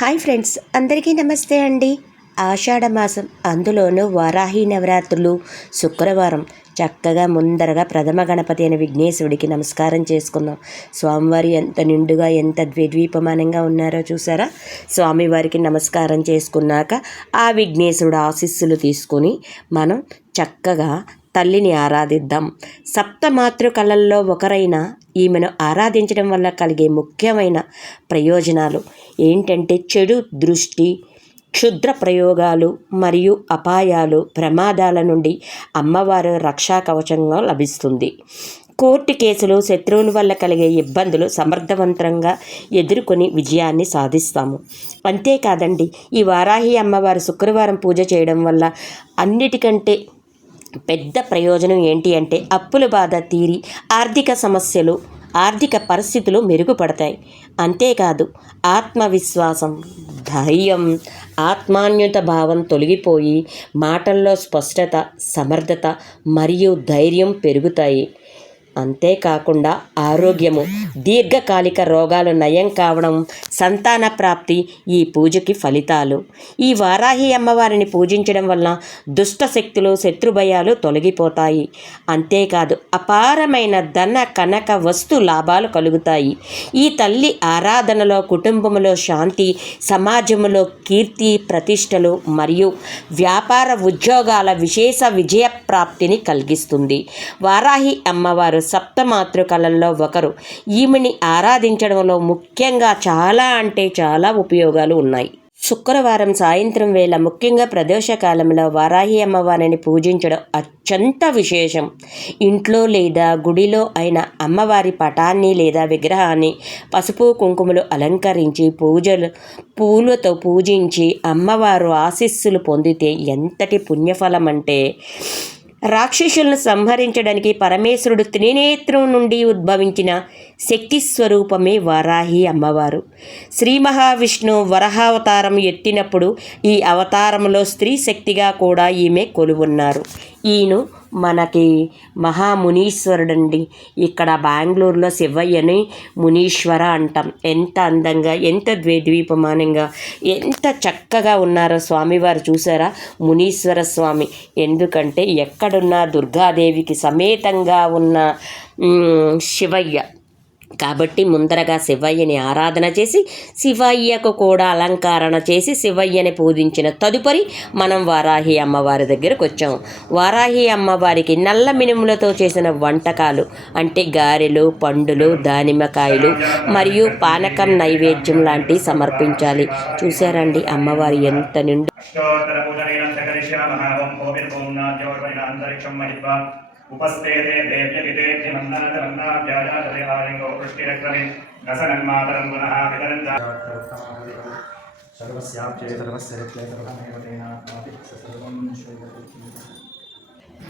Hi friends, అందరికీ నమస్తే అండి. ఆషాఢ మాసం, అందులోనూ వారాహి నవరాత్రులు శుక్రవారం చక్కగా ముందరగా ప్రథమ గణపతి అయిన విఘ్నేశ్వరుడికి నమస్కారం చేసుకుందాం. స్వామివారి ఎంత నిండుగా ఎంత ద్విద్వీపమానంగా ఉన్నారో చూసారా. స్వామివారికి నమస్కారం చేసుకున్నాక ఆ విఘ్నేశ్వరుడు ఆశీస్సులు తీసుకొని మనం చక్కగా తల్లిని ఆరాధిద్దాం. సప్తమాతృకళల్లో ఒకరైన ఈమెను ఆరాధించడం వల్ల కలిగే ముఖ్యమైన ప్రయోజనాలు ఏంటంటే చెడు దృష్టి, క్షుద్ర ప్రయోగాలు మరియు అపాయాలు, ప్రమాదాల నుండి అమ్మవారు రక్షా కవచంగా లభిస్తుంది. కోర్టు కేసులు, శత్రువుల వల్ల కలిగే ఇబ్బందులు సమర్థవంతంగా ఎదుర్కొని విజయాన్ని సాధిస్తాము. అంతేకాదండి, ఈ వారాహి అమ్మవారు శుక్రవారం పూజ చేయడం వల్ల అన్నిటికంటే పెద్ద ప్రయోజనం ఏంటి అంటే అప్పుల బాధ తీరి ఆర్థిక పరిస్థితులు మెరుగుపడతాయి. అంతేకాదు, ఆత్మవిశ్వాసం, ధైర్యం, ఆత్మాన్యుత భావం తొలగిపోయి మాటల్లో స్పష్టత, సమర్థత మరియు ధైర్యం పెరుగుతాయి. అంతేకాకుండా ఆరోగ్యము, దీర్ఘకాలిక రోగాలు నయం కావడం, సంతాన ప్రాప్తి ఈ పూజకి ఫలితాలు. ఈ వారాహి అమ్మవారిని పూజించడం వల్ల దుష్ట శక్తులు, శత్రుభయాలు తొలగిపోతాయి. అంతేకాదు, అపారమైన ధన కనక వస్తు లాభాలు కలుగుతాయి. ఈ తల్లి ఆరాధనలో కుటుంబంలో శాంతి, సమాజంలో కీర్తి ప్రతిష్టలు మరియు వ్యాపార ఉద్యోగాల విశేష విజయ ప్రాప్తిని కలిగిస్తుంది. వారాహి అమ్మవారు సప్తమాతృకళల్లో ఒకరు. ఈమెని ఆరాధించడంలో ముఖ్యంగా చాలా ఉపయోగాలు ఉన్నాయి. శుక్రవారం సాయంత్రం వేళ, ముఖ్యంగా ప్రదోషకాలంలో వారాహి అమ్మవారిని పూజించడం అత్యంత విశేషం. ఇంట్లో లేదా గుడిలో అయిన అమ్మవారి పటాన్ని లేదా విగ్రహాన్ని పసుపు కుంకుమలు అలంకరించి పూలతో పూజించి అమ్మవారు ఆశీస్సులు పొందితే ఎంతటి పుణ్యఫలం అంటే, రాక్షసులను సంహరించడానికి పరమేశ్వరుడు త్రినేత్రం నుండి ఉద్భవించిన శక్తి స్వరూపమే వారాహి అమ్మవారు. శ్రీ మహావిష్ణువు వరహావతారం ఎత్తినప్పుడు ఈ అవతారంలో స్త్రీ శక్తిగా కూడా ఈమె కొలువున్నారు. ఈయన మనకి మహామునీశ్వరుడండి. ఇక్కడ బెంగళూరులో శివయ్యని మునీశ్వర అంటాం. ఎంత అందంగా, ఎంత ద్వీపమానంగా, ఎంత చక్కగా ఉన్నారో స్వామివారు చూసారా. మునీశ్వర స్వామి ఎందుకంటే ఎక్కడున్నా దుర్గాదేవికి సమేతంగా ఉన్న శివయ్య కాబట్టి ముందరగా శివయ్యని ఆరాధన చేసి శివయ్యకు కూడా అలంకరణ చేసి శివయ్యని పూజించిన తదుపరి మనం వారాహి అమ్మవారి దగ్గరకు వచ్చాము. వారాహి అమ్మవారికి నల్ల మినుములతో చేసిన వంటకాలు అంటే గారెలు, పండులు, దానిమ్మకాయలు మరియు పానకం నైవేద్యం లాంటివి సమర్పించాలి. చూసారండి అమ్మవారి ఎంత నిండు. उपस्तेते देव्यगितेभ्यमन्नादमन्नाभ्याजातरे आलिङ्गो वृष्टिरक्रमे रसनन्मातरं पुनः वितरन्ता सर्वस्याप्ये सर्वस्य रित्ये सर्वमेव तेनापि सर्वं श्रूयते.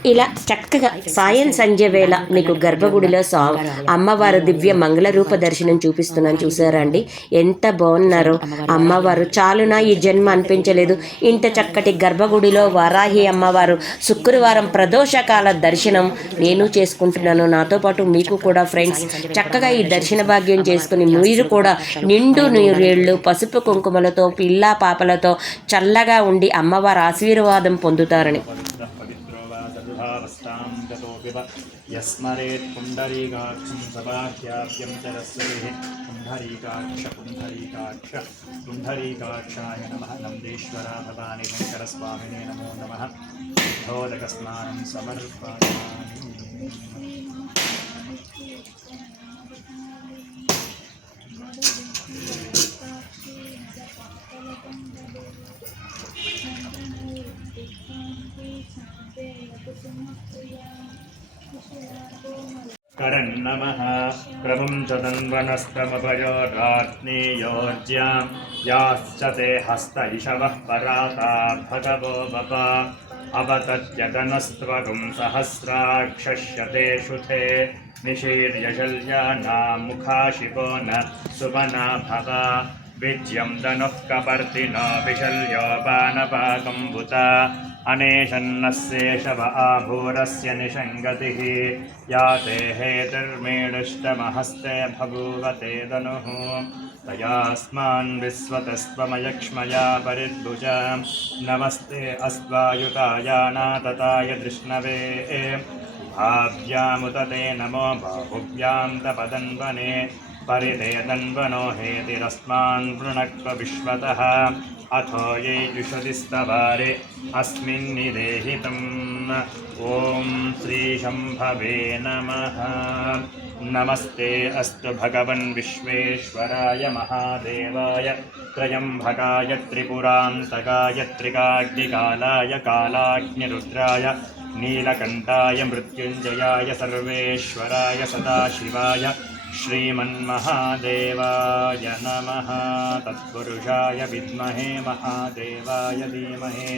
ఇలా చక్కగా సాయం సంధ్య వేళ మీకు గర్భగుడిలో అమ్మవారు దివ్య మంగళ రూప దర్శనం చూపిస్తున్నాను. చూసారండి ఎంత బాగున్నారో అమ్మవారు. చాలునా ఈ జన్మ అనిపించలేదు. ఇంత చక్కటి గర్భగుడిలో వారాహి అమ్మవారు శుక్రవారం ప్రదోషకాల దర్శనం నేను చేసుకుంటున్నాను. నాతో పాటు మీకు కూడా ఫ్రెండ్స్ చక్కగా ఈ దర్శన భాగ్యం చేసుకుని మీరు కూడా నిండు నీరేళ్ళు పసుపు కుంకుమలతో పిల్లా పాపలతో చల్లగా ఉండి అమ్మవారి ఆశీర్వాదం పొందుతారని. यस्मरेत् पुण्डरीकाक्षं सभाख्याप्यं चरस्वतिः पुण्डरीकाक्षाय नमः. नन्दीश्वरा भवानी शङ्करस्वामिने नमो नमः. धोदकस्नानं समर्पयामि. करन्नमः प्रभुं च तन्वनस्तमभयोरात्नीयोज्यां याश्च ते हस्त इषवः पराता भगवो वप अवतत्यतनस्त्वगुं सहस्राक्षस्यते शुथे निशीर्यशल्यानां मुखाशिवो न सुमना भव विज्यं धनुः कपर्दिनो विशल्यो बाणपाकम्बुता अनेशन्नस्येषव आभूरस्य निषङ्गतिः या ते हेतुर्मेणुष्टमहस्ते बभूवते धनुः तयास्मान् विश्वतस्त्वमयक्ष्मया परिद्भुजां नमस्ते अस्त्वायुताय नातताय कृष्णवे भाव्यामुत ते नमो बाहुव्यां तपदन्वने परिते तन्वनो हेतिरस्मान् वृणक्व विश्वतः अथो ये जुषदिस्तवारे अस्मिन्निदेहितम् ॐ श्रीशम्भवे नमः। नमस्ते अस्तु भगवन् विश्वेश्वराय महादेवाय त्रयम्बकाय त्रिपुरान्तकाय त्रिकाग्निकालाय कालाग्निरुद्राय नीलकण्ठाय मृत्युञ्जयाय सर्वेश्वराय सदाशिवाय श्रीमन्महादेवाय नमः। तत्पुरुषाय विद्महे महादेवाय धीमहि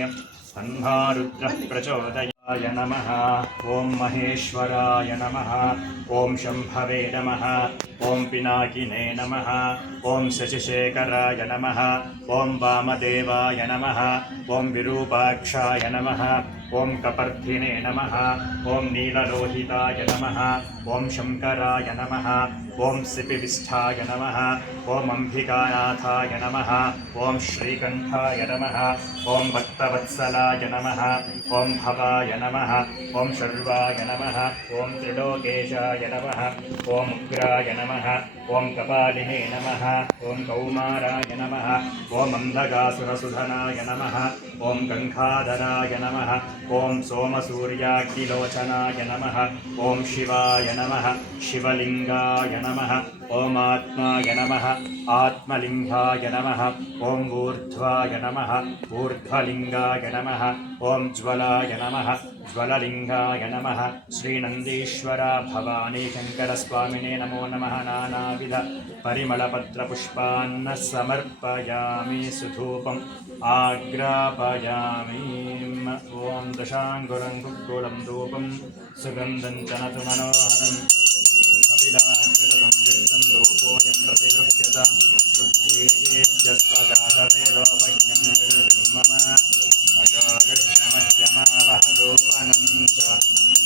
तन्नो रुद्रः प्रचोदयाय नमः। ॐ महेश्वराय नमः। ॐ शम्भवे नमः। ॐ पिनाकिने नमः। ॐ शशिशेखराय नमः। ॐ वामदेवाय नमः। ॐ विरूपाक्षाय नमः। ॐ कपर्धिने नमः। ॐ नीललोहिताय नमः। ॐ शङ्कराय नमः। ॐ सिपिविष्ठाय नमः। ॐ अम्बिकानाथाय नमः। ॐ श्रीकण्ठाय नमः। ॐ भक्तवत्सलाय नमः। ॐ भवाय नमः। ॐ शर्वाय नमः। ॐ त्रिलोकेशाय नमः। ॐ उग्राय नमः। ॐ कपालिने नमः। ॐ कौमाराय नमः। ॐ अन्धकासुरसुधनाय नमः। ॐ गङ्गाधराय नमः। ॐ सोमसूर्याग्निलोचनाय नमः। ॐ शिवाय नमः। शिवलिङ्गाय नमः। ॐ आत्माय नमः। आत्मलिङ्गाय नमः। ॐ ऊर्ध्वाय नमः। ऊर्ध्वलिङ्गाय नमः। ॐ ज्वलाय नमः। ज्वललिङ्गाय नमः। श्रीनन्दीश्वर भवानी शङ्करस्वामिने नमो नमः। नानाविध परिमलपत्रपुष्पान् समर्पयामि सुधूपम् आग्रापयामि। ॐ दशाङ्गुलं कुक्कुलं धूपं सुगन्धं च नतु मनोहरम् कपिलाकृतं विष्टं धूपोऽयं प्रतिगृह्यत बुद्धेभ्यस्वजातवेदोपज्ञं निर्वृतिं मम अजोगक्षमत्यमावहदोपनं च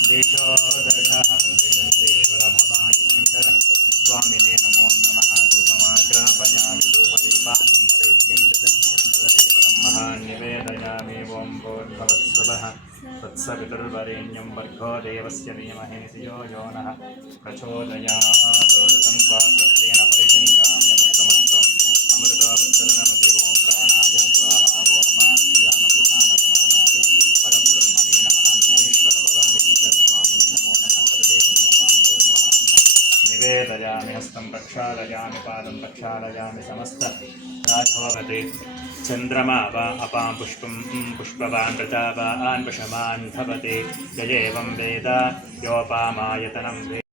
दिशो दशः श्रीनन्देश्वर भवानि शङ्कर स्वामिने नमो नमः। धूपमाग्रापयामि धूपदीपान्तरेत्यञ्च तदलेपनं महान्निवेदयामि। ॐ भूर्भुवस्सुवः तत्सवितुर्वरेण्यं भर्गो देवस्य धीमहि धियो यो नः प्रचोदयात्। ऋतं त्वा तत्तेन परिचिन्ताम्यमृतमस्तु अमृतोपत्तरणमति। ॐ प्राणाय स्वाहा। ॐ अपानव्यानभूतानसमानाय परब्रह्मणे नमः। ईश्वर भवानि शङ्करस्वामिने नमो नमः। निवेदयामि हस्तं प्रक्षालयामि पादं प्रक्षालयामि समस्त राघवते चन्द्रमा वा अपां पुष्पं पुष्पवान् व्रता वा आन्वशमान् भवति य एवं वेद योपामायतनं वेद।